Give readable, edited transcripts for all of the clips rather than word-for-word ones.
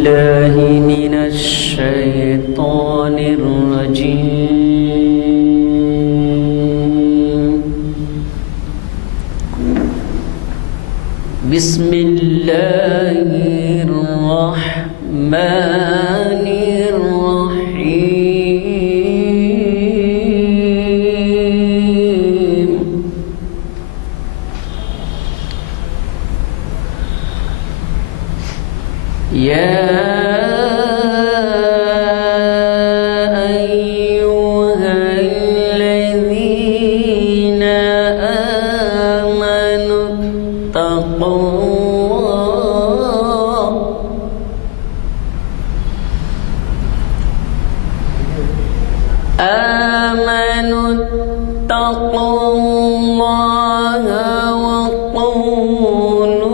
الله من الشيطان الرجيم. بسم الله الرحمن الرحيم. يا أيها الذين آمنوا اتقوا الله وقولوا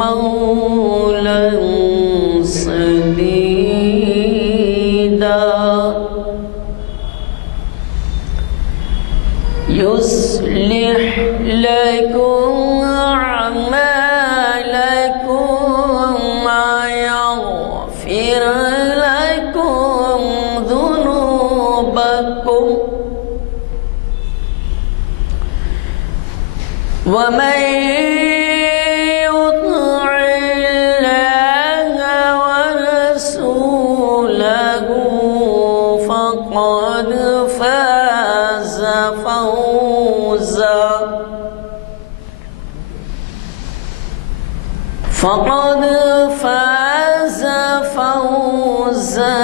قولا سديدا يصلح لكم أعمالكم ويغفر لكم ذنوبكم ومن يطع الله ورسوله فقد فاز فوزا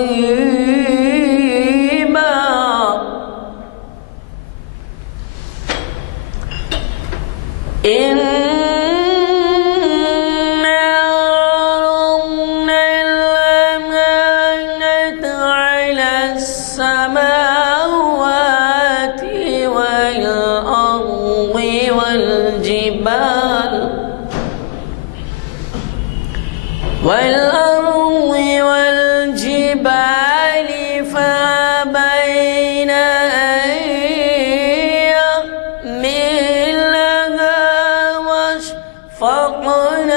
عظيما. إنا عرضنا الأمانة على السماوات والأرض والجبال فأبين أن يحملنها واشفقن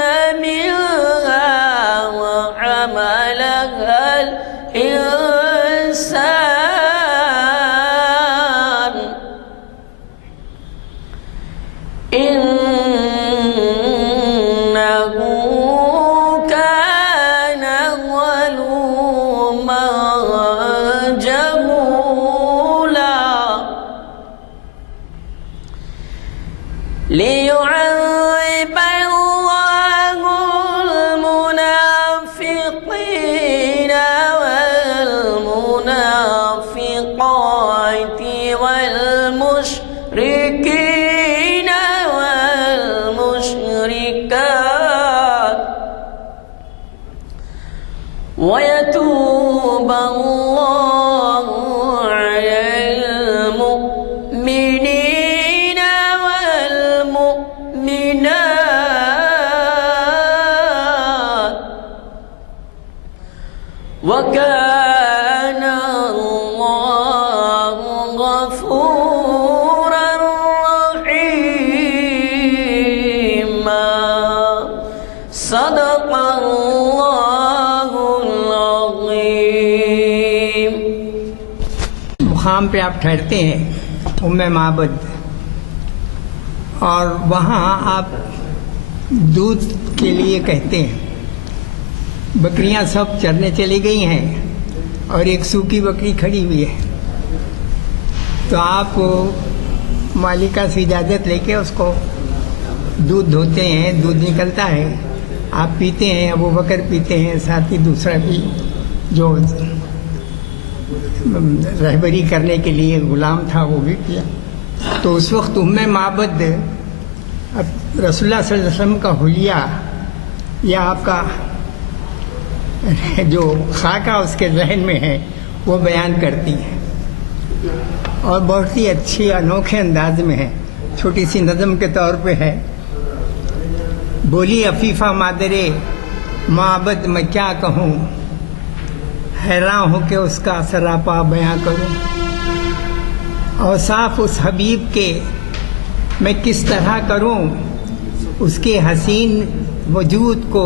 منها وحملها الإنسان إنه كان ظلوما جهولا. ليعذب الله المنافقين والمنافقات والمشركين والمشركات ويتوب الله على المؤمنين والمؤمنات وكان الله غفورا رحيما. صدق الله العظيم. مقام پہ آپ ٹھہرتے ہیں معبد، اور وہاں آپ دودھ کے لیے کہتے ہیں. بکریاں سب چرنے چلی گئی ہیں اور ایک سوکھی بکری کھڑی ہوئی ہے، تو آپ مالکہ سے اجازت لے کے اس کو دودھ دھوتے ہیں، دودھ نکلتا ہے، آپ پیتے ہیں، ابو بکر پیتے ہیں، ساتھ ہی دوسرا بھی جو رہبری کرنے کے لیے غلام تھا وہ بھی پیا. تو اس وقت معبد رسول اللہ صلی اللہ علیہ وسلم کا حلیہ یا آپ کا جو خاکہ اس کے ذہن میں ہے وہ بیان کرتی ہے، اور بہت ہی اچھی انوکھے انداز میں ہے. چھوٹی سی نظم کے طور پہ ہے. بولی عفیفہ مادرے معبد میں کیا کہوں، حیران ہو کہ اس کا سراپا بیاں کروں. اوصاف اس حبیب کے میں کس طرح کروں، اس کے حسین وجود کو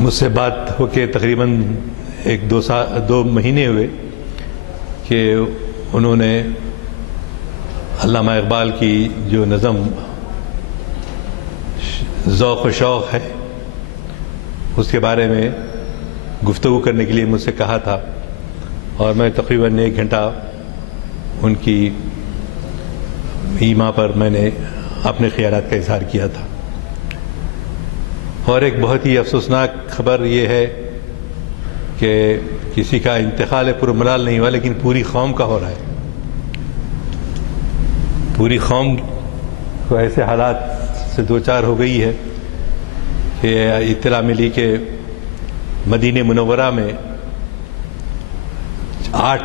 مجھ سے بات ہو کے تقریباً دو مہینے ہوئے کہ انہوں نے علامہ اقبال کی جو نظم ذوق و شوق ہے اس کے بارے میں گفتگو کرنے کے لیے مجھ سے کہا تھا، اور میں تقریباً 1 گھنٹہ ان کی ایما پر میں نے اپنے خیالات کا اظہار کیا تھا. اور ایک بہت ہی افسوسناک خبر یہ ہے کہ کسی کا انتقال پرملال نہیں ہوا، لیکن پوری قوم کا ہو رہا ہے. پوری قوم کو ایسے حالات سے دوچار ہو گئی ہے کہ اطلاع ملی کہ مدینہ منورہ میں 8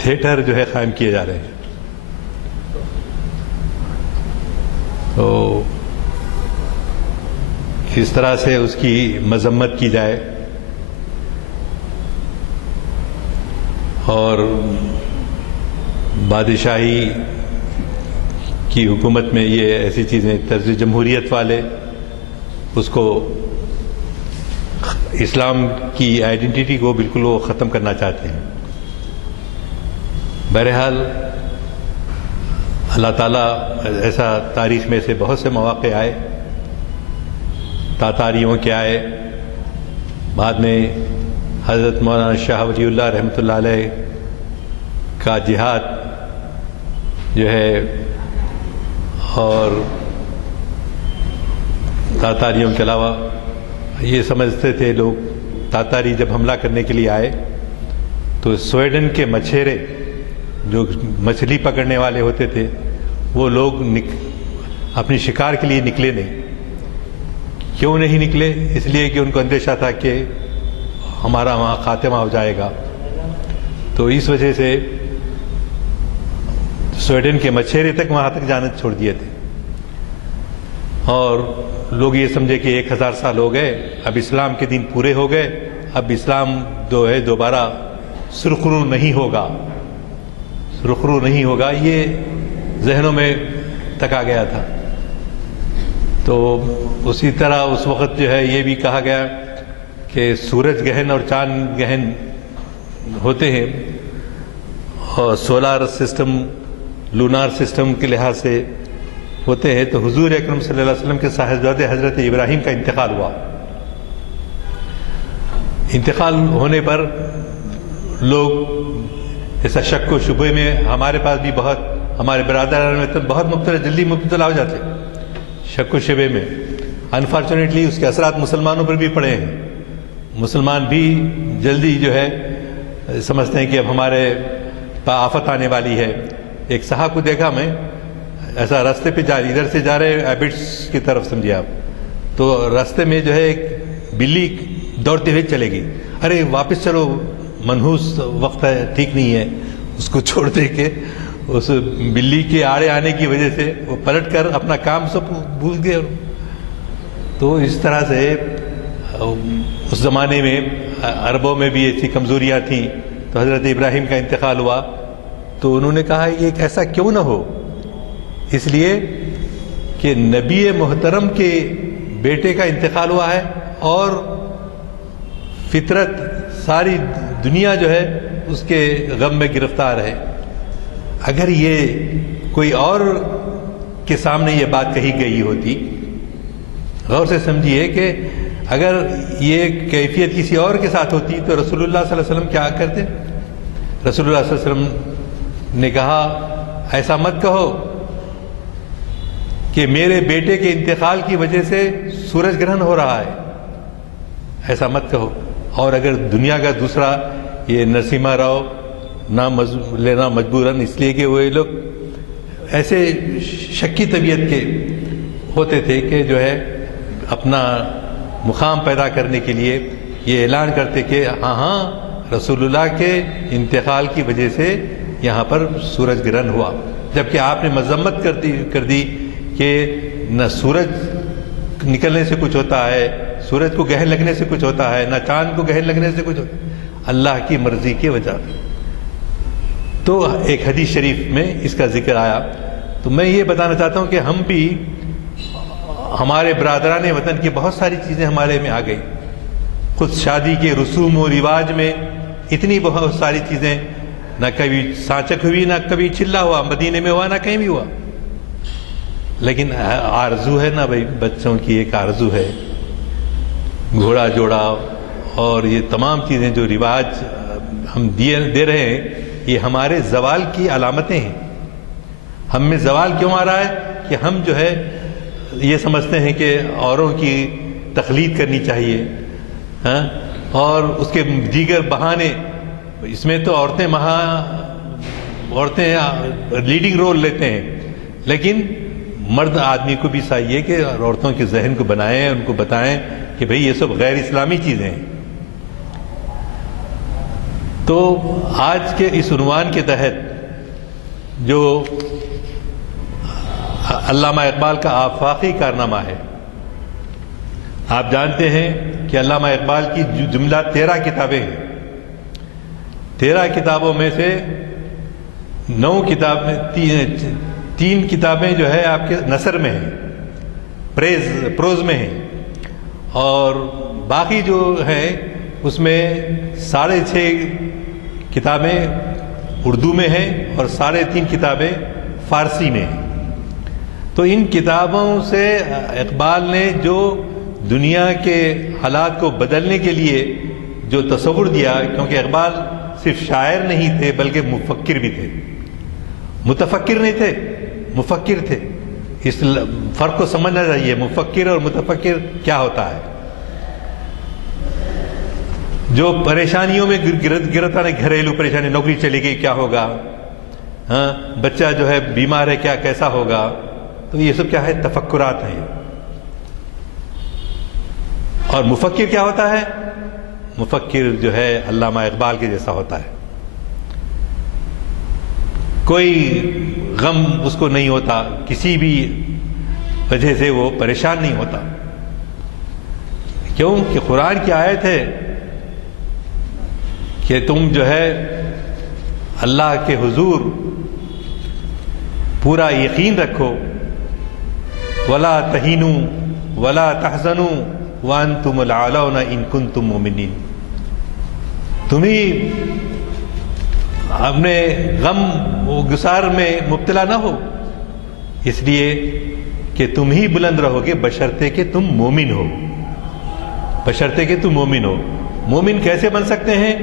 تھیٹر جو ہے قائم کیے جا رہے ہیں. تو اس طرح سے اس کی مذمت کی جائے اور بادشاہی کی حکومت میں یہ ایسی چیزیں طرز جمہوریت والے اس کو اسلام کی آئیڈینٹی کو بالکل وہ ختم کرنا چاہتے ہیں. بہرحال اللہ تعالیٰ ایسا تاریخ میں سے بہت سے مواقع آئے، تاتاریوں کے آئے، بعد میں حضرت مولانا شاہ ولی اللہ رحمۃ اللہ علیہ کا جہاد جو ہے، اور تاتاریوں کے علاوہ یہ سمجھتے تھے لوگ، تاتاری جب حملہ کرنے کے لیے آئے تو سویڈن کے مچھیرے جو مچھلی پکڑنے والے ہوتے تھے وہ لوگ اپنی شکار کے لیے نکلے نہیں. کیوں نہیں نکلے؟ اس لیے کہ ان کو اندیشہ تھا کہ ہمارا وہاں خاتمہ ہو جائے گا. تو اس وجہ سے سویڈن کے مچھیرے تک وہاں تک جانا چھوڑ دیے تھے، اور لوگ یہ سمجھے کہ 1000 سال ہو گئے، اب اسلام کے دن پورے ہو گئے، اب اسلام جو ہے دوبارہ سرخرو نہیں ہوگا، سرخرو نہیں ہوگا، یہ ذہنوں میں تک آ گیا تھا. تو اسی طرح اس وقت جو ہے یہ بھی کہا گیا کہ سورج گہن اور چاند گہن ہوتے ہیں، اور سولار سسٹم لونار سسٹم کے لحاظ سے ہوتے ہیں. تو حضور اکرم صلی اللہ علیہ وسلم کے صاحبزادے حضرت ابراہیم کا انتقال ہوا. انتقال ہونے پر لوگ ایسا شک و شبہ میں، ہمارے پاس بھی بہت، ہمارے برادران میں تو بہت جلدی مبتلا ہو جاتے شک و شبہ میں. انفارچونیٹلی اس کے اثرات مسلمانوں پر بھی پڑے ہیں. مسلمان بھی جلدی جو ہے سمجھتے ہیں کہ اب ہمارے آفت آنے والی ہے. ایک صاحب کو دیکھا میں، ایسا راستے پہ ادھر سے جا رہے ایبٹس کی طرف سمجھے آپ، تو راستے میں جو ہے ایک بلی دوڑتے ہوئے چلے گی. ارے واپس چلو، منحوس وقت ہے، ٹھیک نہیں ہے. اس کو چھوڑ دے کے اس بلی کے آڑے آنے کی وجہ سے وہ پلٹ کر اپنا کام سب بھول گئے. تو اس طرح سے اس زمانے میں عربوں میں بھی ایسی کمزوریاں تھیں. تو حضرت ابراہیم کا انتقال ہوا تو انہوں نے کہا یہ ایسا کیوں نہ ہو، اس لیے کہ نبی محترم کے بیٹے کا انتقال ہوا ہے اور فطرت ساری دنیا جو ہے اس کے غم میں گرفتار ہے. اگر یہ کوئی اور کے سامنے یہ بات کہی گئی ہوتی، غور سے سمجھیے کہ اگر یہ کیفیت کسی اور کے ساتھ ہوتی تو رسول اللہ صلی اللہ علیہ وسلم کیا کرتے؟ رسول اللہ صلی اللہ علیہ وسلم نے کہا ایسا مت کہو کہ میرے بیٹے کے انتقال کی وجہ سے سورج گرہن ہو رہا ہے، ایسا مت کہو. اور اگر دنیا کا دوسرا یہ نرسمہا راؤ نام لینا مجبوراً، اس لیے کہ وہ لوگ ایسے شکی طبیعت کے ہوتے تھے کہ جو ہے اپنا مقام پیدا کرنے کے لیے یہ اعلان کرتے کہ ہاں رسول اللہ کے انتقال کی وجہ سے یہاں پر سورج گرہن ہوا. جبکہ آپ نے مذمت کر دی کہ نہ سورج نکلنے سے کچھ ہوتا ہے، سورج کو گہن لگنے سے کچھ ہوتا ہے، نہ چاند کو گہن لگنے سے کچھ ہوتا ہے، اللہ کی مرضی کی وجہ. تو ایک حدیث شریف میں اس کا ذکر آیا. تو میں یہ بتانا چاہتا ہوں کہ ہم بھی، ہمارے برادران وطن کی بہت ساری چیزیں ہمارے میں آ گئی. خود شادی کے رسوم و رواج میں اتنی بہت ساری چیزیں، نہ کبھی سانچک ہوئی، نہ کبھی چلا ہوا، مدینے میں ہوا، نہ کہیں بھی ہوا، لیکن آرزو ہے نا بھائی، بچوں کی ایک آرزو ہے، گھوڑا جوڑا اور یہ تمام چیزیں جو رواج ہم دے رہے ہیں، یہ ہمارے زوال کی علامتیں ہیں۔ ہم میں زوال کیوں آ رہا ہے کہ ہم جو ہے یہ سمجھتے ہیں کہ اوروں کی تقلید کرنی چاہیے، ہاں، اور اس کے دیگر بہانے، اس میں تو عورتیں لیڈنگ رول لیتے ہیں، لیکن مرد آدمی کو بھی چاہیے کہ عورتوں کے ذہن کو بنائیں، ان کو بتائیں کہ بھئی یہ سب غیر اسلامی چیزیں ہیں۔ تو آج کے اس عنوان کے تحت جو علامہ اقبال کا آفاقی کارنامہ ہے، آپ جانتے ہیں کہ علامہ اقبال کی جملہ 13 کتابیں ہیں، 13 کتابوں میں سے 9 کتابیں، 3 کتابیں جو ہے آپ کے نثر میں ہیں، پروز میں ہیں، اور باقی جو ہیں اس میں 6.5 کتابیں اردو میں ہیں اور 3.5 کتابیں فارسی میں ہیں۔ تو ان کتابوں سے اقبال نے جو دنیا کے حالات کو بدلنے کے لیے جو تصور دیا، کیونکہ اقبال صرف شاعر نہیں تھے بلکہ مفکر بھی تھے، متفکر نہیں تھے، مفکر تھے۔ اس فرق کو سمجھنا چاہیے، مفکر اور متفکر کیا ہوتا ہے۔ جو پریشانیوں میں گرتا نہیں، گھریلو پریشانی، نوکری چلی گئی کیا ہوگا، ہاں، بچہ جو ہے بیمار ہے کیا کیسا ہوگا، تو یہ سب کیا ہے، تفکرات ہیں۔ اور مفکر کیا ہوتا ہے؟ مفکر جو ہے علامہ اقبال کے جیسا ہوتا ہے، کوئی غم اس کو نہیں ہوتا، کسی بھی وجہ سے وہ پریشان نہیں ہوتا۔ کیوں کہ قرآن کی آیت ہے کہ تم جو ہے اللہ کے حضور پورا یقین رکھو، ولا تہینوا ولا تحزنوا وانتم الاعلون ان کنتم مؤمنین، تمہیں اپنے غم و گسار میں مبتلا نہ ہو، اس لیے کہ تم ہی بلند رہو گے بشرطے کہ تم مومن ہو، بشرطے کہ تم مومن ہو۔ مومن کیسے بن سکتے ہیں؟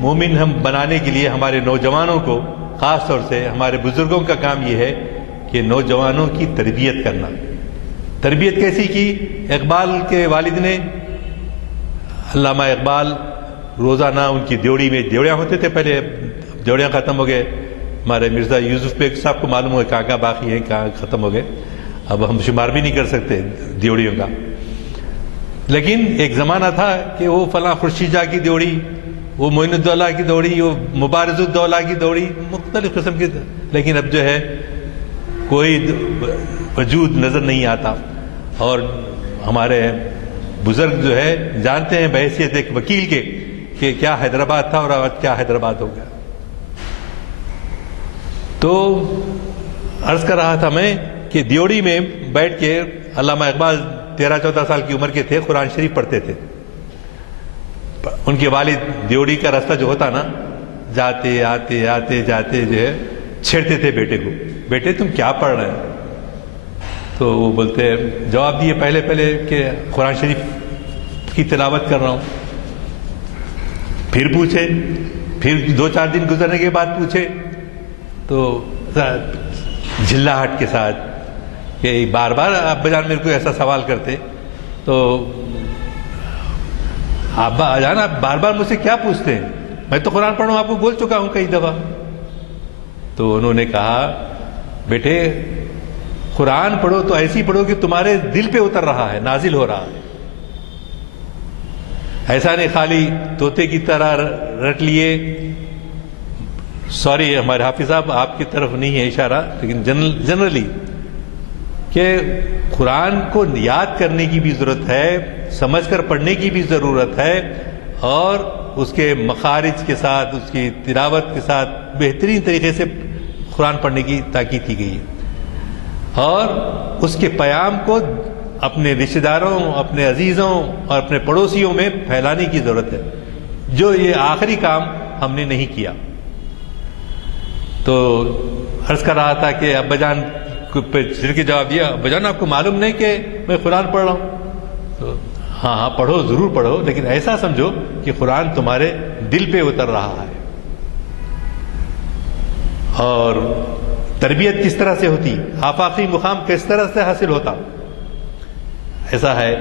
مومن ہم بنانے کے لیے ہمارے نوجوانوں کو، خاص طور سے ہمارے بزرگوں کا کام یہ ہے کہ نوجوانوں کی تربیت کرنا۔ تربیت کیسی کی؟ اقبال کے والد نے، علامہ اقبال روزانہ ان کی دیوڑی میں، دیوڑیاں ہوتے تھے پہلے، دیوڑیاں ختم ہو گئے، ہمارے مرزا یوسف بیگ صاحب کو معلوم ہو کہاں کہاں باقی ہیں، کہاں ختم ہو گئے، اب ہم شمار بھی نہیں کر سکتے دیوڑیوں کا، لیکن ایک زمانہ تھا کہ وہ فلاں خورشید جا کی دیوڑی، وہ معین الدولہ کی دوڑی، وہ مبارز الدولہ کی دوڑی، مختلف قسم کی، لیکن اب جو ہے کوئی وجود نظر نہیں آتا۔ اور ہمارے بزرگ جو ہے جانتے ہیں بحیثیت ایک وکیل کے کہ کیا حیدرآباد تھا اور آج کیا حیدرآباد ہو گیا۔ تو عرض کر رہا تھا میں کہ دیوڑی میں بیٹھ کے علامہ اقبال 13-14 سال کی عمر کے تھے، قرآن شریف پڑھتے تھے۔ ان کے والد دیوڑی کا راستہ جو ہوتا نا، جاتے آتے آتے جاتے جو ہے چھیڑتے تھے بیٹے کو، بیٹے تم کیا پڑھ رہے ہیں؟ تو وہ بولتے، جواب دیے پہلے کہ قرآن شریف کی تلاوت کر رہا ہوں۔ پھر پوچھے، پھر 2-4 دن گزرنے کے بعد پوچھے تو جھلاہٹ کے ساتھ کہ بار بار ابا جان میرے کو ایسا سوال کرتے، تو ابا جان آپ بار بار مجھ سے کیا پوچھتے ہیں؟ میں تو قرآن پڑھوں، آپ کو بول چکا ہوں کئی دفعہ۔ تو انہوں نے کہا، بیٹے قرآن پڑھو تو ایسی پڑھو کہ تمہارے دل پہ اتر رہا ہے، نازل ہو رہا ہے، ایسا نہیں خالی طوطے کی طرح رٹ لیے۔ سوری ہمارے حافظ صاحب آپ کی طرف نہیں ہے اشارہ، لیکن جنرلی کہ قرآن کو یاد کرنے کی بھی ضرورت ہے، سمجھ کر پڑھنے کی بھی ضرورت ہے، اور اس کے مخارج کے ساتھ، اس کی تلاوت کے ساتھ بہترین طریقے سے قرآن پڑھنے کی تاکید کی گئی ہے، اور اس کے پیام کو اپنے رشتہ داروں، اپنے عزیزوں اور اپنے پڑوسیوں میں پھیلانے کی ضرورت ہے، جو یہ آخری کام ہم نے نہیں کیا۔ تو عرض کر رہا تھا کہ ابا جان پہ چڑھ کے جواب دیا، ابا جان آپ کو معلوم نہیں کہ میں قرآن پڑھ رہا ہوں؟ تو ہاں پڑھو، ضرور پڑھو، لیکن ایسا سمجھو کہ قرآن تمہارے دل پہ اتر رہا ہے۔ اور تربیت کس طرح سے ہوتی، آفاقی مقام کس طرح سے حاصل ہوتا؟ ایسا ہے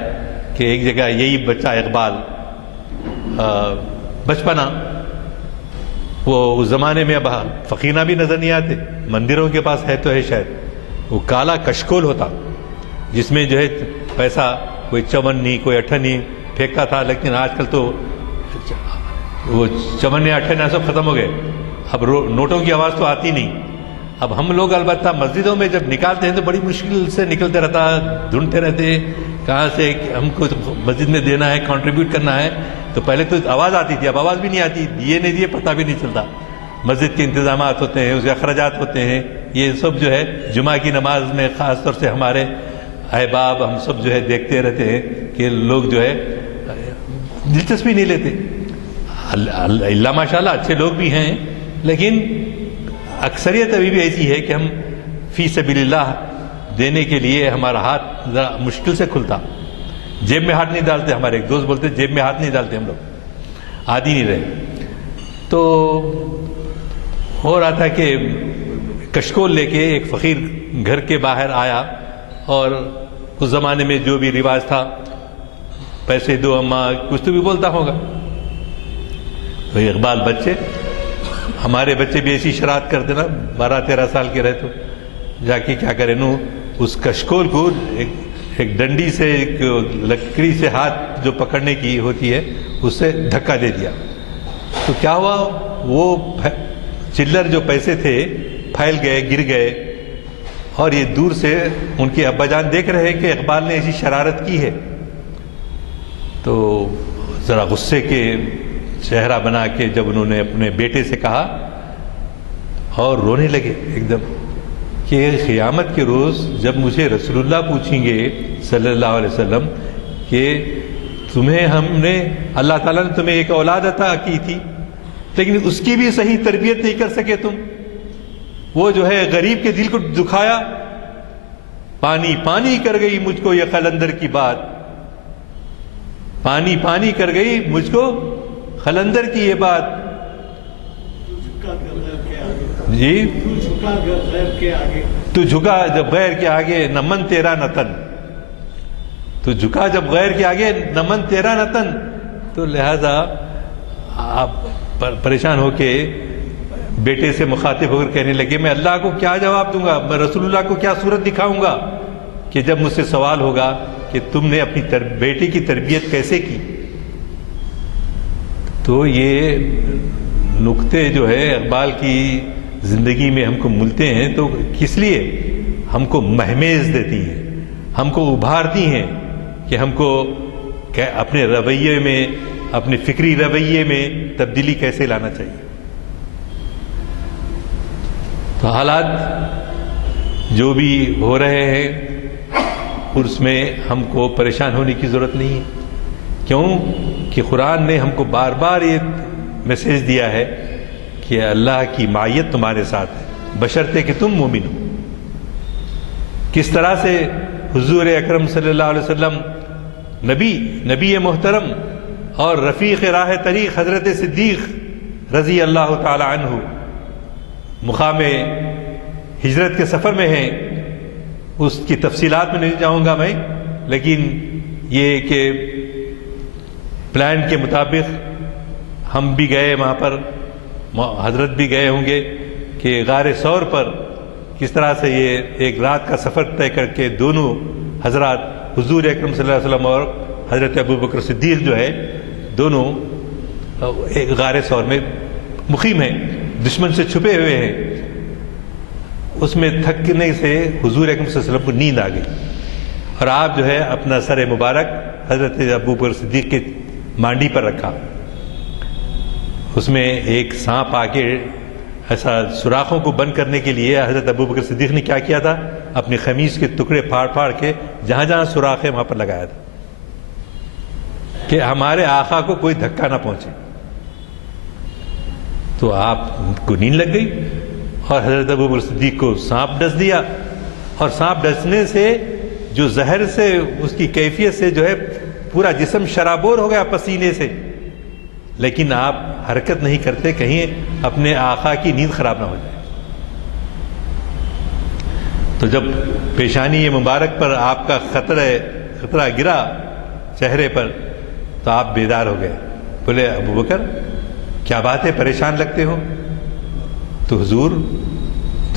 کہ ایک جگہ یہی بچہ اقبال بچپنا، وہ اس زمانے میں اب فقیرہ بھی نظر نہیں آتے، مندروں کے پاس ہے تو ہے شاید، وہ کالا کشکول ہوتا جس میں جو ہے پیسہ کوئی 54 کوئی 58 پھینکتا تھا، لیکن آج کل تو وہ 54 58 سب ختم ہو گئے، اب نوٹوں کی آواز تو آتی نہیں۔ اب ہم لوگ البتہ مسجدوں میں جب نکالتے ہیں تو بڑی مشکل سے نکلتے رہتا، ڈھونڈتے رہتے کہاں سے ہم کو مسجد میں دینا ہے، کنٹریبیوٹ کرنا ہے۔ تو پہلے تو آواز آتی تھی، اب آواز بھی نہیں آتی، دیے نہیں دیے پتہ بھی نہیں چلتا۔ مسجد کے انتظامات ہوتے ہیں، اس کے اخراجات ہوتے ہیں، یہ سب جو ہے جمعہ کی نماز میں خاص طور سے ہمارے احباب ہم سب جو ہے دیکھتے رہتے ہیں کہ لوگ جو ہے دلچسپی نہیں لیتے۔ اللہ ماشاءاللہ اچھے لوگ بھی ہیں، لیکن اکثریت ابھی بھی ایسی ہے کہ ہم فی سبیل اللہ دینے کے لیے ہمارا ہاتھ ذرا مشکل سے کھلتا، جیب میں ہاتھ نہیں ڈالتے۔ ہمارے ایک دوست بولتے جیب میں ہاتھ نہیں ڈالتے، ہم لوگ عادی نہیں رہے۔ تو ہو رہا تھا کہ کشکول لے کے ایک فقیر گھر کے باہر آیا، اور اس زمانے میں جو بھی رواج تھا، پیسے دو اماں، کچھ تو بھی بولتا ہوگا۔ تو اقبال بچے، ہمارے بچے بھی ایسی شرارت کرتے نا، 12-13 سال کے رہے تو جا کے کیا کرے نو، اس کشکول کو ایک ڈنڈی سے، ایک لکڑی سے ہاتھ جو پکڑنے کی ہوتی ہے اس سے دھکا دے دیا۔ تو کیا ہوا، وہ چلر جو پیسے تھے پھیل گئے، گر گئے، اور یہ دور سے ان کے ابا جان دیکھ رہے ہیں کہ اقبال نے ایسی شرارت کی ہے۔ تو ذرا غصے کے چہرہ بنا کے جب انہوں نے اپنے بیٹے سے کہا، اور رونے لگے ایک دم، کہ قیامت کے روز جب مجھے رسول اللہ پوچھیں گے صلی اللہ علیہ وسلم کہ تمہیں ہم نے، اللہ تعالیٰ نے تمہیں ایک اولاد عطا کی تھی، لیکن اس کی بھی صحیح تربیت نہیں کر سکے تم، وہ جو ہے غریب کے دل کو دکھایا، پانی پانی کر گئی مجھ کو یہ قلندر کی بات، پانی پانی کر گئی مجھ کو قلندر کی یہ بات۔ جی، تو جھکا جب غیر کے آگے، نہ من تیرا نہ تن، تو جھکا جب غیر کے آگے، نہ من تیرا نہ تن۔ تو لہذا آپ پریشان ہو کے بیٹے سے مخاطب ہو کر کہنے لگے، میں اللہ کو کیا جواب دوں گا، میں رسول اللہ کو کیا صورت دکھاؤں گا کہ جب مجھ سے سوال ہوگا کہ تم نے اپنی بیٹے کی تربیت کیسے کی۔ تو یہ نقطے جو ہے اقبال کی زندگی میں ہم کو ملتے ہیں، تو کس لیے ہم کو مہمیز دیتی ہیں، ہم کو ابھارتی ہیں کہ ہم کو اپنے رویے میں، اپنے فکری رویے میں تبدیلی کیسے لانا چاہیے۔ تو حالات جو بھی ہو رہے ہیں اس میں ہم کو پریشان ہونے کی ضرورت نہیں ہے، کیوں کہ قرآن نے ہم کو بار بار یہ میسیج دیا ہے کہ اللہ کی معیت تمہارے ساتھ ہے، بشرطے کہ تم مومن ہو۔ کس طرح سے حضور اکرم صلی اللہ علیہ وسلم نبی محترم اور رفیق راہ طریق حضرت صدیق رضی اللہ تعالی عنہ مقام ہجرت کے سفر میں ہیں، اس کی تفصیلات میں نہیں جاؤں گا میں، لیکن یہ کہ پلان کے مطابق ہم بھی گئے وہاں پر، حضرت بھی گئے ہوں گے کہ غار ثور پر کس طرح سے یہ ایک رات کا سفر طے کر کے دونوں حضرات حضور اکرم صلی اللہ علیہ وسلم اور حضرت ابوبکر صدیق جو ہے دونوں ایک غار ثور میں مقیم ہیں، دشمن سے چھپے ہوئے ہیں۔ اس میں تھکنے سے حضور اکرم صلی اللہ علیہ وسلم کو نیند آ گئی، اور آپ جو ہے اپنا سر مبارک حضرت ابوبکر صدیق کے مانڈی پر رکھا، اس میں ایک سانپ آ کے ایسا سوراخوں کو بند کرنے کے لیے حضرت ابو بکر صدیق نے کیا کیا تھا؟ اپنی خمیص کے ٹکڑے پھاڑ پھاڑ کے جہاں جہاں سوراخ ہے وہاں پر لگایا تھا کہ ہمارے آقا کو کوئی دھکا نہ پہنچے. تو آپ کو نیند لگ گئی اور حضرت ابو بکر صدیق کو سانپ ڈس دیا, اور سانپ ڈسنے سے جو زہر سے اس کی کیفیت سے جو ہے پورا جسم شرابور ہو گیا پسینے سے, لیکن آپ حرکت نہیں کرتے کہیں اپنے آقا کی نیند خراب نہ ہو جائے. تو جب پیشانی مبارک پر آپ کا خطرہ گرا چہرے پر تو آپ بیدار ہو گئے. بولے ابو بکر کیا بات ہے, پریشان لگتے ہو؟ تو حضور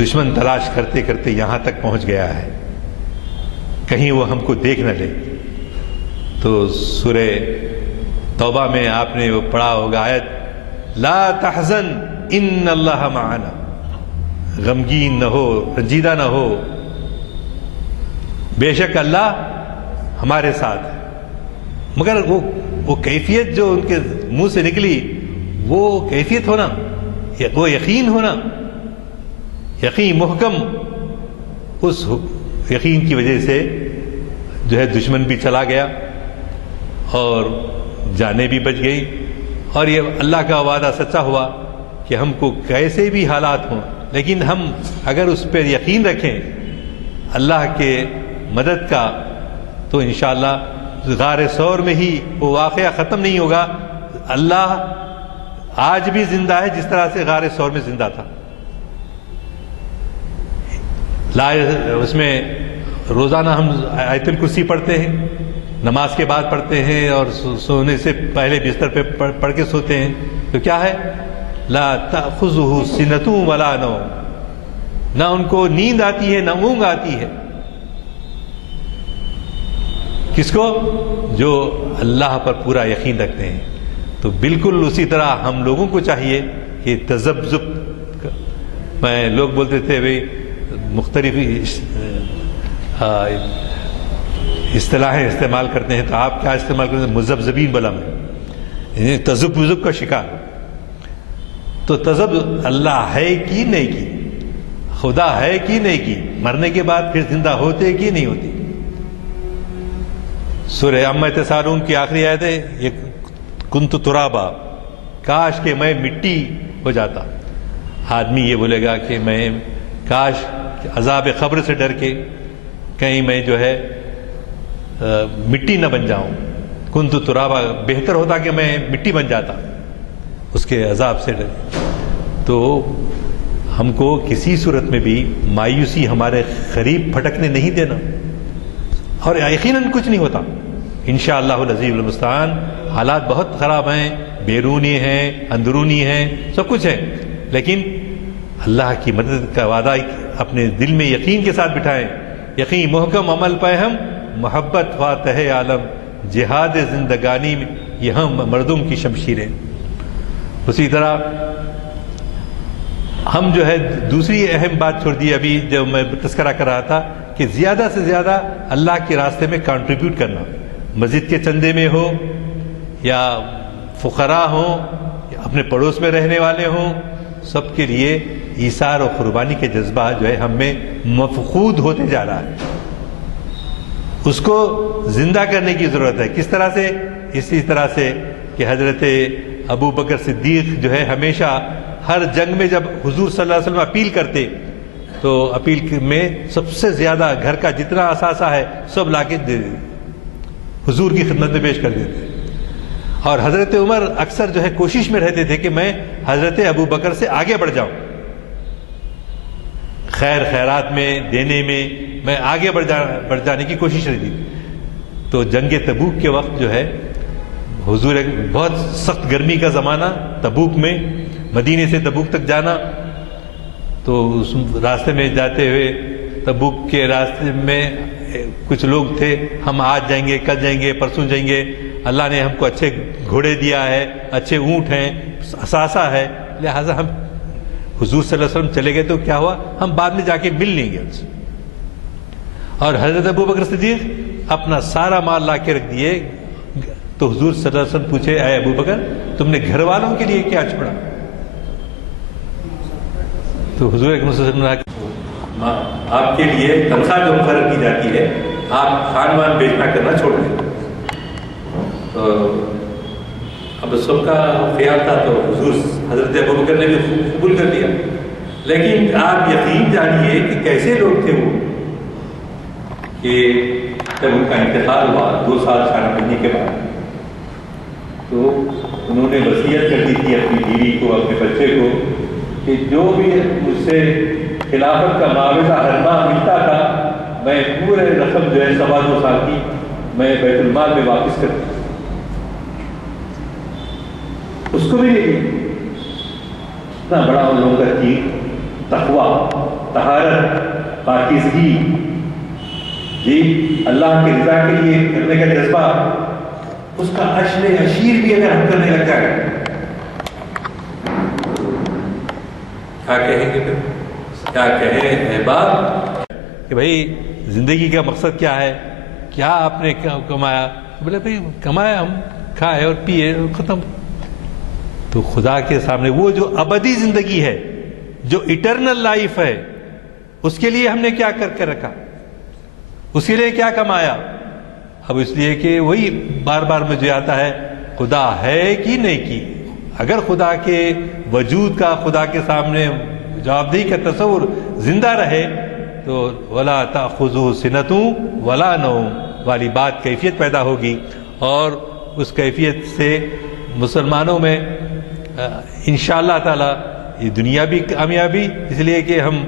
دشمن تلاش کرتے کرتے یہاں تک پہنچ گیا ہے, کہیں وہ ہم کو دیکھ نہ لے. تو سورہ توبہ میں آپ نے وہ پڑھا ہوگا آیت لا تحزن ان اللہ معنا, غمگین نہ ہو, رنجیدہ نہ ہو, بے شک اللہ ہمارے ساتھ ہے. مگر وہ کیفیت جو ان کے منہ سے نکلی, وہ کیفیت ہونا, وہ یقین ہونا, یقین محکم, اس یقین کی وجہ سے جو ہے دشمن بھی چلا گیا اور جانیں بھی بچ گئی. اور یہ اللہ کا وعدہ سچا ہوا کہ ہم کو کیسے بھی حالات ہوں, لیکن ہم اگر اس پہ یقین رکھیں اللہ کے مدد کا, تو انشاءاللہ غار ثور میں ہی وہ واقعہ ختم نہیں ہوگا. اللہ آج بھی زندہ ہے جس طرح سے غار ثور میں زندہ تھا. اس میں روزانہ ہم آیت الکرسی پڑھتے ہیں, نماز کے بعد پڑھتے ہیں, اور سونے سے پہلے بستر پہ پڑھ کے سوتے ہیں. تو کیا ہے؟ لا تأخذہ سنۃ ولا نوم, نہ ان کو نیند آتی ہے نہ اونگ آتی ہے. کس کو؟ جو اللہ پر پورا یقین رکھتے ہیں. تو بالکل اسی طرح ہم لوگوں کو چاہیے کہ تذبذب, میں لوگ بولتے تھے بھائی مختلف اصطلاحیں استعمال کرتے ہیں, تو آپ کیا استعمال کرتے ہیں؟ مذبذبین بلم, یعنی تذبذب کا شکار. تو تذبذب اللہ ہے کہ نہیں کی, خدا ہے کہ نہیں کی, مرنے کے بعد پھر زندہ ہوتے کہ نہیں ہوتی. سورہ عما یتساءلون کی آخری آیت ہے یہ کنت ترابا, کاش کہ میں مٹی ہو جاتا. آدمی یہ بولے گا کہ میں کاش عذاب قبر سے ڈر کے کہیں میں جو ہے مٹی نہ بن جاؤں. کنت ترابا, بہتر ہوتا کہ میں مٹی بن جاتا اس کے عذاب سے ڈر. تو ہم کو کسی صورت میں بھی مایوسی ہمارے قریب پھٹکنے نہیں دینا, اور یقیناً کچھ نہیں ہوتا انشاءاللہ العزیز المستعان. حالات بہت خراب ہیں, بیرونی ہیں, اندرونی ہیں, سب کچھ ہے, لیکن اللہ کی مدد کا وعدہ اپنے دل میں یقین کے ساتھ بٹھائیں. یقین محکم عمل پہ ہم محبت فاتح عالم, جہاد زندگانی میں یہ ہم مردم کی شمشیریں. اسی طرح ہم جو ہے دوسری اہم بات چھوڑ دی ابھی جو میں تذکرہ کر رہا تھا, کہ زیادہ سے زیادہ اللہ کے راستے میں کنٹریبیوٹ کرنا, مسجد کے چندے میں ہو یا فقراء ہوں یا اپنے پڑوس میں رہنے والے ہوں, سب کے لیے ایثار و قربانی کے جذبہ جو ہے ہم میں مفقود ہوتے جا رہا ہے. اس کو زندہ کرنے کی ضرورت ہے. کس طرح سے؟ اسی طرح سے کہ حضرت ابو بکر صدیق جو ہے ہمیشہ ہر جنگ میں جب حضور صلی اللہ علیہ وسلم اپیل کرتے تو اپیل میں سب سے زیادہ گھر کا جتنا اثاثہ ہے سب لا کے دے دیتے, حضور کی خدمت میں پیش کر دیتے. اور حضرت عمر اکثر جو ہے کوشش میں رہتے تھے کہ میں حضرت ابو بکر سے آگے بڑھ جاؤں, خیرات میں دینے میں آگے بڑھ جانے کی کوشش رہتی. تو جنگ تبوک کے وقت جو ہے حضور بہت سخت گرمی کا زمانہ, تبوک میں مدینے سے تبوک تک جانا, تو اس راستے میں جاتے ہوئے تبوک کے راستے میں کچھ لوگ تھے, ہم آج جائیں گے, کل جائیں گے, پرسوں جائیں گے, اللہ نے ہم کو اچھے گھوڑے دیا ہے, اچھے اونٹ ہیں, اثاثہ ہے, لہٰذا ہم حضور صلی اللہ علیہ وسلم چلے گئے تو کیا ہوا, ہم بعد میں جا کے مل لیں گے ان سے. اور حضرت ابو بکر صدیق اپنا سارا مال لا کے رکھ دیے. تو حضور صلی اللہ علیہ وسلم پوچھے, اے ابو بکر تم نے گھر والوں کے لیے کیا چھوڑا؟ تو حضور اکرم صلی اللہ علیہ وسلم نے آپ کے لیے تنخواہ جو مقرر کی جاتی ہے آپ خان وان بیچنا کرنا چھوڑ دیں. تو اب سب کا خیال تھا تو حضور حضرت ابوبکر نے بھی قبول کر لیا. لیکن آپ یقین جانیے کہ کیسے لوگ تھے وہ کہ جب ان کا انتقال ہوا 2 سال 6 مہینے کے بعد تو انہوں نے وصیت کر دی تھی اپنی بیوی کو اپنے بچے کو کہ جو بھی مجھ سے خلافت کا معاوضہ ہر ماہ ملتا تھا میں پورے رقم جو ہے 2.25 سال کی میں بیت المال میں واپس کر دوں. اس کو بھی اتنا بڑا ان لوگوں کا دین تقویٰ طہارت پاکیزگی جی اللہ کی رضا کے لیے کرنے کا جذبہ اس کا عشر عشیر بھی اگر ہم کرنے لگ جائیں کیا کہیں گے پھر کیا کہیں احباب کہ بھائی زندگی کا مقصد کیا ہے کیا آپ نے کمایا بولے بھائی کمایا ہم کھائے اور پیے اور ختم. تو خدا کے سامنے وہ جو ابدی زندگی ہے جو اٹرنل لائف ہے اس کے لیے ہم نے کیا کر کے رکھا اس کے لیے کیا کمایا. اب اس لیے کہ وہی بار بار مجھے آتا ہے خدا ہے کہ نہیں کی. اگر خدا کے وجود کا خدا کے سامنے جوابدہی کا تصور زندہ رہے تو ولا تأخذہ سنۃ ولا نوم والی بات کیفیت پیدا ہوگی اور اس کیفیت سے مسلمانوں میں انشاءاللہ تعالی یہ دنیا بھی کامیابی اس لیے کہ ہم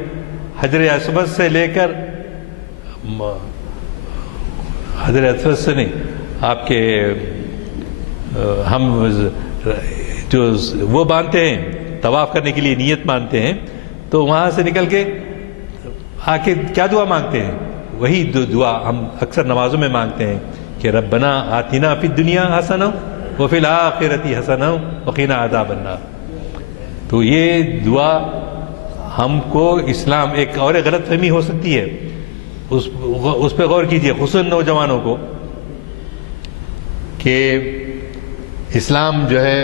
حجر اسود سے لے کر حجر اسود سے نہیں آپ کے ہم جو وہ باندھتے ہیں طواف کرنے کے لیے نیت مانتے ہیں تو وہاں سے نکل کے آ کے کیا دعا مانگتے ہیں وہی دعا ہم اکثر نمازوں میں مانگتے ہیں کہ ربنا آتنا فی الدنیا حسنہ وفی الآخرۃ حسنہ وقنا عذاب النار. تو یہ دعا ہم کو اسلام ایک اور غلط فہمی ہو سکتی ہے اس پہ غور کیجئے خصوصاً نوجوانوں کو کہ اسلام جو ہے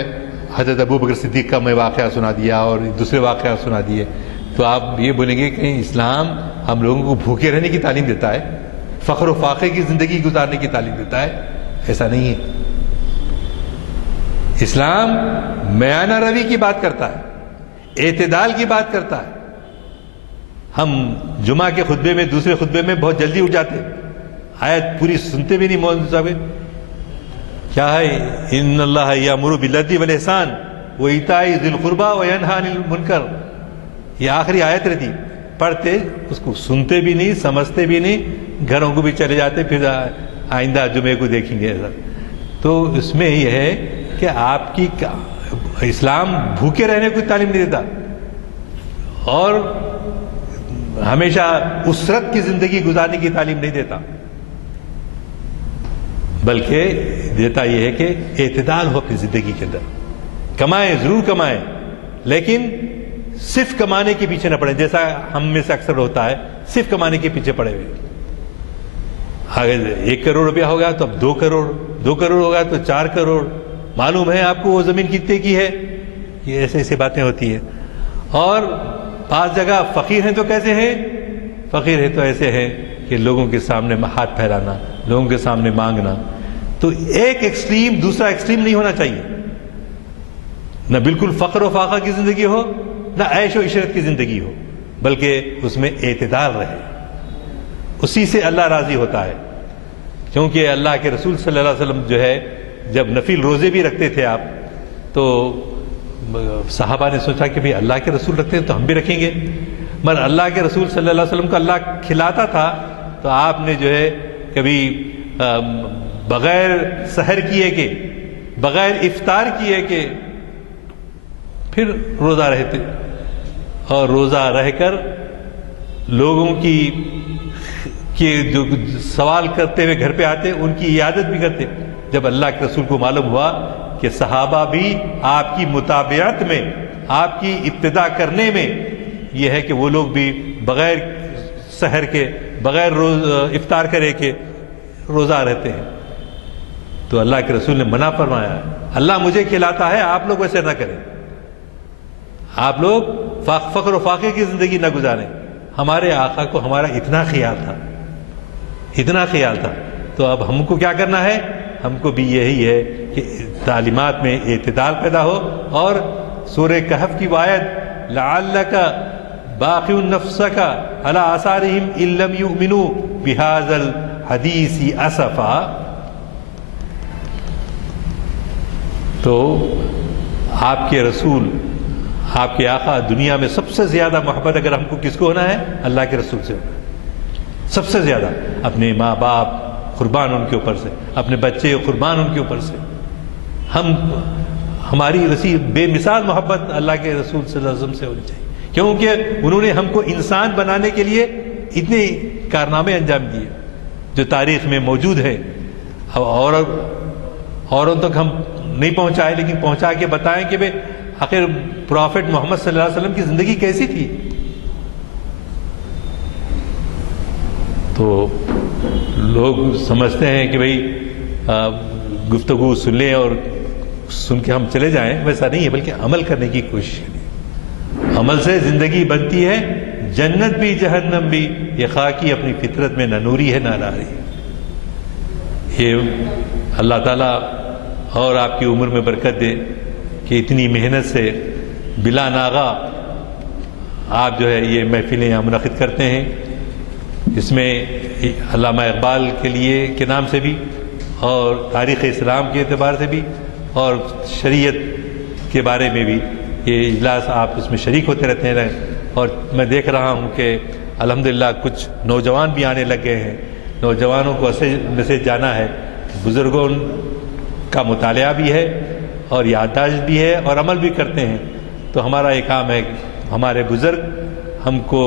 حضرت ابوبکر صدیق کا میں واقعہ سنا دیا اور دوسرے واقعہ سنا دیے تو آپ یہ بولیں گے کہ اسلام ہم لوگوں کو بھوکے رہنے کی تعلیم دیتا ہے فخر و فاقے کی زندگی گزارنے کی تعلیم دیتا ہے. ایسا نہیں ہے. اسلام میانہ روی کی بات کرتا ہے اعتدال کی بات کرتا ہے. ہم جمعہ کے خطبے میں دوسرے خطبے میں بہت جلدی اٹھ جاتے آیت پوری سنتے بھی نہیں مولانا صاحب کیا ہے ان اللہ یامر بالعدل والاحسان وایتاء ذی القربى وینہی عن المنکر یہ آخری آیت رہتی پڑھتے اس کو سنتے بھی نہیں سمجھتے بھی نہیں گھروں کو بھی چلے جاتے پھر آئندہ جمعے کو دیکھیں گے. تو اس میں یہ ہے کہ آپ کی اسلام بھوکے رہنے کی تعلیم نہیں دیتا اور ہمیشہ اسرت کی زندگی گزارنے کی تعلیم نہیں دیتا بلکہ دیتا یہ ہے کہ اعتدال ہو اپنی زندگی کے اندر. کمائیں ضرور کمائیں لیکن صرف کمانے کے پیچھے نہ پڑے جیسا ہم میں سے اکثر ہوتا ہے صرف کمانے کے پیچھے پڑے ہوئے. اگر 1 کروڑ روپیہ ہوگا تو اب 2 کروڑ 2 کروڑ ہوگا تو 4 کروڑ معلوم ہے آپ کو وہ زمین کتنے کی ہے. یہ ایسے ایسے باتیں ہوتی ہیں. اور بعض جگہ فقیر ہیں تو کیسے ہیں فقیر ہیں تو ایسے ہیں کہ لوگوں کے سامنے ہاتھ پھیلانا لوگوں کے سامنے مانگنا. تو ایک ایکسٹریم دوسرا ایکسٹریم نہیں ہونا چاہیے. نہ بالکل فقر و فاقہ کی زندگی ہو نہ عیش و عشرت کی زندگی ہو بلکہ اس میں اعتدال رہے. اسی سے اللہ راضی ہوتا ہے کیونکہ اللہ کے رسول صلی اللہ علیہ وسلم جو ہے جب نفل روزے بھی رکھتے تھے آپ تو صحابہ نے سوچا کہ بھئی اللہ کے رسول رکھتے ہیں تو ہم بھی رکھیں گے. مگر اللہ کے رسول صلی اللہ علیہ وسلم کو اللہ کھلاتا تھا تو آپ نے جو ہے کبھی بغیر سحر کیے کہ بغیر افطار کیے کہ پھر روزہ رہتے اور روزہ رہ کر لوگوں کی جو سوال کرتے ہوئے گھر پہ آتے ان کی عیادت بھی کرتے. جب اللہ کے رسول کو معلوم ہوا کہ صحابہ بھی آپ کی متابعت میں آپ کی ابتدا کرنے میں یہ ہے کہ وہ لوگ بھی بغیر سحر کے بغیر افطار کرے کے روزہ رہتے ہیں تو اللہ کے رسول نے منع فرمایا اللہ مجھے کھلاتا ہے آپ لوگ ویسے نہ کریں. آپ لوگ فخر و فاقے کی زندگی نہ گزاریں. ہمارے آقا کو ہمارا اتنا خیال تھا، اتنا خیال تھا. تو اب ہم کو کیا کرنا ہے؟ ہم کو بھی یہی ہے کہ تعلیمات میں اعتدال پیدا ہو. اور سورہ کہف کی آیت لعلک باقی نفسک علی آثارہم ان لم یؤمنوا بہذا الحدیث اسفا، تو آپ کے رسول، آپ کے آقا، دنیا میں سب سے زیادہ محبت اگر ہم کو کس کو ہونا ہے؟ اللہ کے رسول سے ہونا ہے. سب سے زیادہ اپنے ماں باپ قربان ان کے اوپر سے، اپنے بچے قربان ان کے اوپر سے. ہماری وسیع بے مثال محبت اللہ کے رسول صلی اللہ علیہ وسلم سے ہونی چاہیے، کیونکہ انہوں نے ہم کو انسان بنانے کے لیے اتنے کارنامے انجام دیے جو تاریخ میں موجود ہے. اوروں تک ہم نہیں پہنچائے، لیکن پہنچا کے بتائیں کہ بھئی آخر پروفٹ محمد صلی اللہ علیہ وسلم کی زندگی کیسی تھی. تو لوگ سمجھتے ہیں کہ بھئی گفتگو سن لیں اور سن کے ہم چلے جائیں، ویسا نہیں ہے، بلکہ عمل کرنے کی کوشش کریں. عمل سے زندگی بنتی ہے، جنت بھی جہنم بھی. یہ خاکی اپنی فطرت میں نہ نوری ہے نہ ناری. یہ اللہ تعالیٰ اور آپ کی عمر میں برکت دے کہ اتنی محنت سے بلا ناغہ آپ جو ہے یہ محفلیں یہاں منعقد کرتے ہیں. اس میں علامہ اقبال کے لیے کے نام سے بھی، اور تاریخ اسلام کے اعتبار سے بھی، اور شریعت کے بارے میں بھی یہ اجلاس آپ اس میں شریک ہوتے رہتے ہیں. اور میں دیکھ رہا ہوں کہ الحمدللہ کچھ نوجوان بھی آنے لگ گئے ہیں. نوجوانوں کو میسیج جانا ہے. بزرگوں کا مطالعہ بھی ہے اور یادداشت بھی ہے اور عمل بھی کرتے ہیں. تو ہمارا یہ کام ہے کہ ہمارے بزرگ ہم کو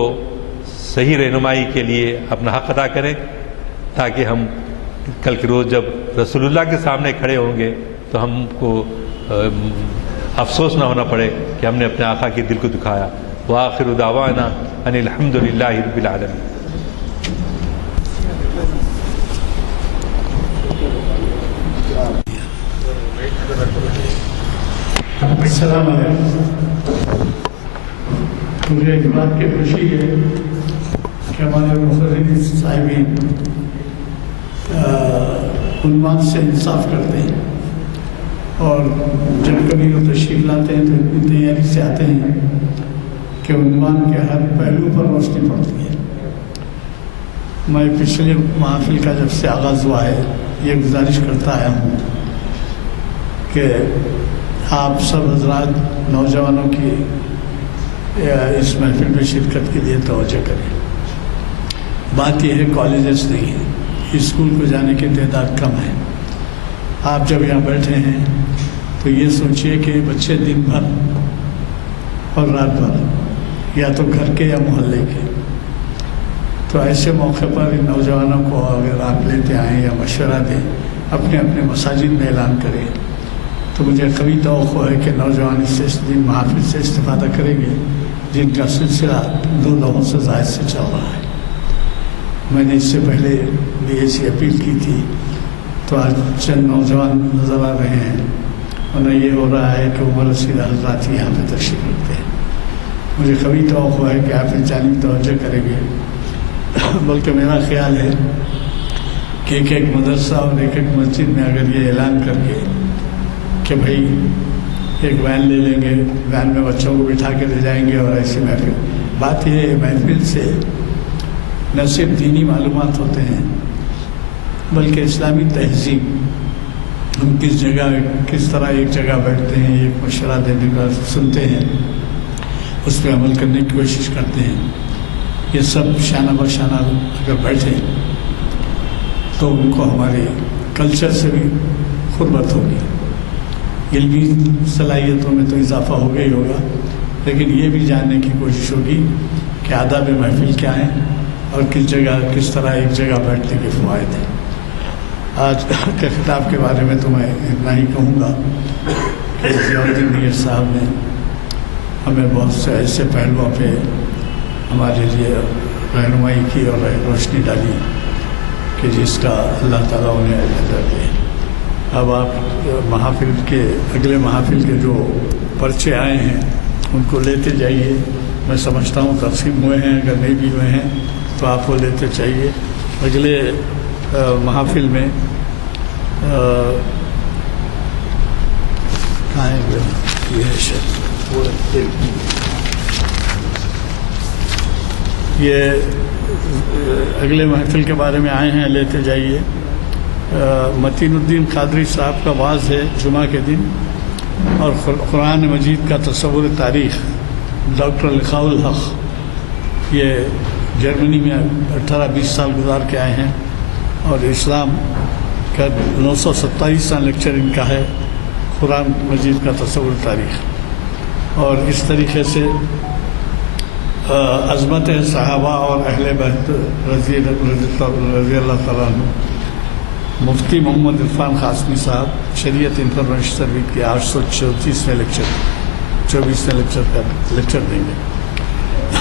صحیح رہنمائی کے لیے اپنا حق ادا کریں، تاکہ ہم کل کے روز جب رسول اللہ کے سامنے کھڑے ہوں گے تو ہم کو افسوس نہ ہونا پڑے کہ ہم نے اپنے آقا کے دل کو دکھایا. وآخر دعوانا ان الحمد للہ رب العالمین. السلام علیکم. مجھے اس بات کی خوشی ہے کہ ہمارے مخرجین صاحبین عنوان سے انصاف کرتے ہیں، اور جب کبھی وہ تشریف لاتے ہیں تو اتنی تیاری سے آتے ہیں کہ عنوان کے ہر پہلو پر روشنی پڑتی ہے. میں پچھلے محافل کا جب سے آغاز ہوا ہے یہ گزارش کرتا آیا ہوں کہ آپ سب حضرات نوجوانوں کی اس محفل میں شرکت کے لیے توجہ کریں. بات یہ ہے کالجز نہیں ہے، اسکول کو جانے کی تعداد کم ہے. آپ جب یہاں بیٹھے ہیں تو یہ سوچئے کہ بچے دن بھر اور رات بھر یا تو گھر کے یا محلے کے، تو ایسے موقع پر ان نوجوانوں کو اگر آپ لیتے آئیں یا مشورہ دیں، اپنے اپنے مساجد میں اعلان کریں، تو مجھے قوی توقع ہے کہ نوجوان اس دن محافل سے استفادہ کریں گے جن کا سلسلہ 2 دہوں سے زائد سے چل رہا ہے. میں نے اس سے پہلے بھی ایسی اپیل کی تھی، تو آج چند نوجوان نظر آ رہے ہیں. انہیں یہ ہو رہا ہے کہ عمر رسید حضرات یہاں پہ تشریف رکھتے ہیں. مجھے قوی توقع ہے کہ آپ ان جانب توجہ کریں گے. بلکہ میرا خیال ہے کہ ایک ایک مدرسہ اور ایک ایک مسجد میں اگر یہ اعلان کر کے کہ بھائی ایک وین لے لیں گے، وین میں بچوں کو بٹھا کے لے جائیں گے، اور ایسی محفل. بات یہ ہے محفل سے نہ صرف دینی معلومات ہوتے ہیں بلکہ اسلامی تہذیب، ہم کس جگہ کس طرح ایک جگہ بیٹھتے ہیں، ایک مشورہ دینے کا سنتے ہیں، اس پہ عمل کرنے کی کوشش کرتے ہیں. یہ سب شانہ بشانہ اگر بیٹھے تو ان کو ہمارے کلچر سے بھی قربت ہوگی. علمی صلاحیتوں میں تو اضافہ ہوگا ہی ہوگا، لیکن یہ بھی جاننے کی کوشش ہوگی کہ آداب محفل کیا ہیں اور کس جگہ کس طرح ایک جگہ بیٹھنے کے فوائد ہیں. آج کے خطاب کے بارے میں تو میں اتنا ہی کہوں گا کہ ضیاء الدین میر صاحب نے ہمیں بہت سے ایسے پہلوؤں پہ ہمارے لیے رہنمائی کی اور روشنی ڈالی کہ جس کا اللہ تعالیٰ انہیں اجر دے. اب آپ محافل کے اگلے محافل کے جو پرچے آئے ہیں ان کو لیتے جائیے. میں سمجھتا ہوں تقسیم ہوئے ہیں، اگر نہیں بھی ہوئے ہیں تو آپ وہ لیتے چاہیے. اگلے محافل میں کہاں ہے یہ اگلے محفل کے بارے میں آئے ہیں، لیتے جائیے. متین الدین قادری صاحب کا واعظ ہے جمعہ کے دن، اور قرآن مجید کا تصور تاریخ ڈاکٹر لقاء الحق. یہ جرمنی میں 18-20 سال گزار کے آئے ہیں، اور اسلام کا 927واں لیکچر ان کا ہے، قرآن مجید کا تصور تاریخ. اور اس طریقے سے عظمت صحابہ اور اہل بیت رضی اللہ تعالیٰ عنہ. مفتی محمد عرفان قاسمی صاحب شریعت انفارمیشن سروس کے 834ویں لیکچر 24ویں لیکچر کا لیکچر دیں گے.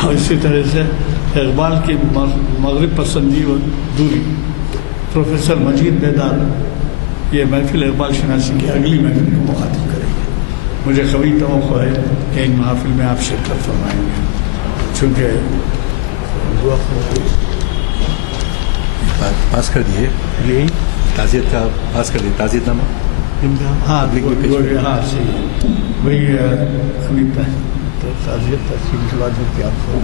اور اسی طرح سے اقبال کی مغرب پسندی و دوری پروفیسر مجید بیدار یہ محفل اقبال شناسی کی اگلی محفل کو مخاطب کریں گے. مجھے قوی توقع ہے کہ ان محافل میں آپ شرکت فرمائیں گے، چونکہ پاس کر دیے تعزیت کا، پاس کر دیے تعزیت نامہ. ہاں ہاں صحیح وہی ابھی تعزیت تقسیم کے بعد ہوتی آپ کو.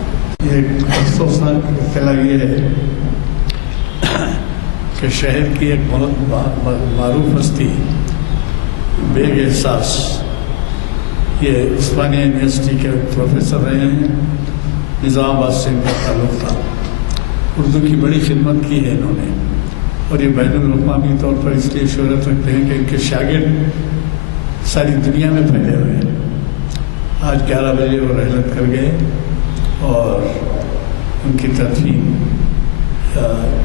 ایک افسوسناک اطلاع یہ ہے کہ شہر کی ایک بہت معروف ہستی بیگ احساس، یہ عثمانیہ یونیورسٹی کے پروفیسر رہے ہیں، نظام آباد سے ان کا تعلق تھا. اردو کی بڑی خدمت کی ہے انہوں نے، اور یہ بین الاقوامی طور پر اس لیے شہرت رکھتے ہیں کہ ان کے شاگرد ساری دنیا میں پھیلے ہوئے ہیں. آج 11 بجے وہ رحلت کر گئے، اور ان کی تدفین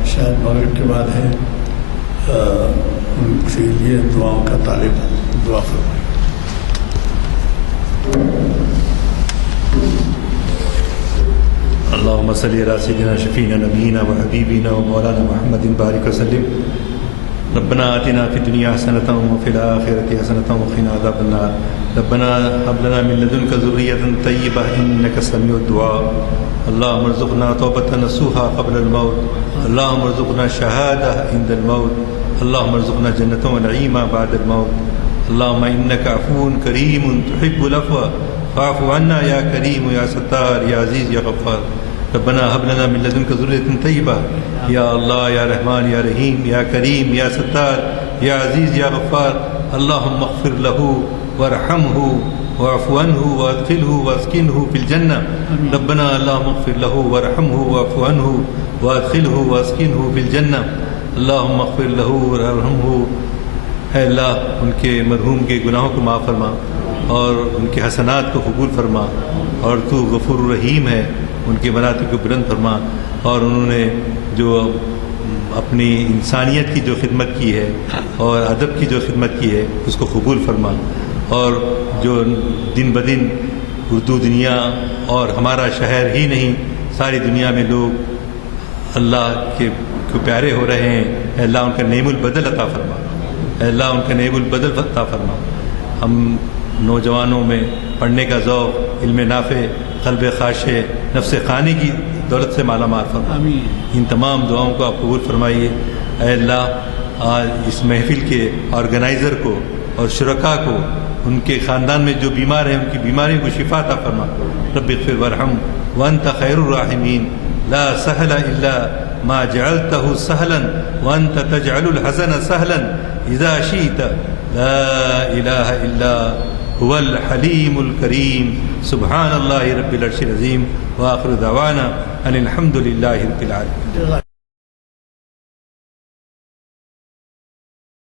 شاید مغرب کے بعد ہے. ان کے لیے دعاؤں کا طالب دعا فرمائیں. اللهم صل على سيدنا شفيعنا نبينا وحبيبنا ومولانا محمد بارك وسلم. ربنا آتنا في الدنيا حسنة وفي الآخرة حسنة وقنا عذاب النار. ربنا هب لنا من لدنك ذرية طيبة إنك سميع الدعاء. اللهم ارزقنا توبة نصوحا قبل الموت. اللهم ارزقنا شهادة عند الموت. اللهم ارزقنا جنة ونعيما بعد الموت. اللهم إنك عفو كريم تحب العفو فاعف عنا يا كريم يا ستار يا عزيز يا غفار. ربنا هب لنا من لدنك ذرية طيبة. يا الله يا رحمن يا رحيم يا كريم يا ستار يا عزيز يا غفار. اللهم اغفر له وارحمه واعف عنه وادخله واسكنه في الجنة. ربنا اللهم اغفر له وارحمه واعف عنه وادخله واسكنه في الجنة. اللهم اغفر له وارحمه. اے اللہ ان کے مرحوم کے گناہوں کو معاف فرما اور ان کے حسنات کو قبول فرما، اور تو غفور الرحیم ہے، ان کے مراتب کو بلند فرما. اور انہوں نے جو اپنی انسانیت کی جو خدمت کی ہے اور ادب کی جو خدمت کی ہے اس کو قبول فرما. اور جو دن بدن اردو دنیا اور ہمارا شہر ہی نہیں ساری دنیا میں لوگ اللہ کے پیارے ہو رہے ہیں، اے اللہ ان کا نعیم البدل عطا فرما. اے اللہ ان کا نعیم البدل عطا فرما. ہم نوجوانوں میں پڑھنے کا ذوق، علم نافع، قلب خاشع، نفس خانی کی دولت سے مالا مال فرما. ان تمام دعاؤں کو آپ قبول فرمائیے. اے اللہ آج اس محفل کے آرگنائزر کو اور شرکاء کو، ان کے خاندان میں جو بیمار ہیں ان کی بیماریوں کو شفا عطا فرما. رب اغفر وارحم وانت خیر الراحمین. لا سهل الا ما جعلته سهلا وانت تجعل الحزن سهلا اذا شئت. لا اله الا هو الحلیم الکریم. سبحان اللہ رب العرش العظیم. وآخر دعوانا ان الحمد للہ رب العالمین.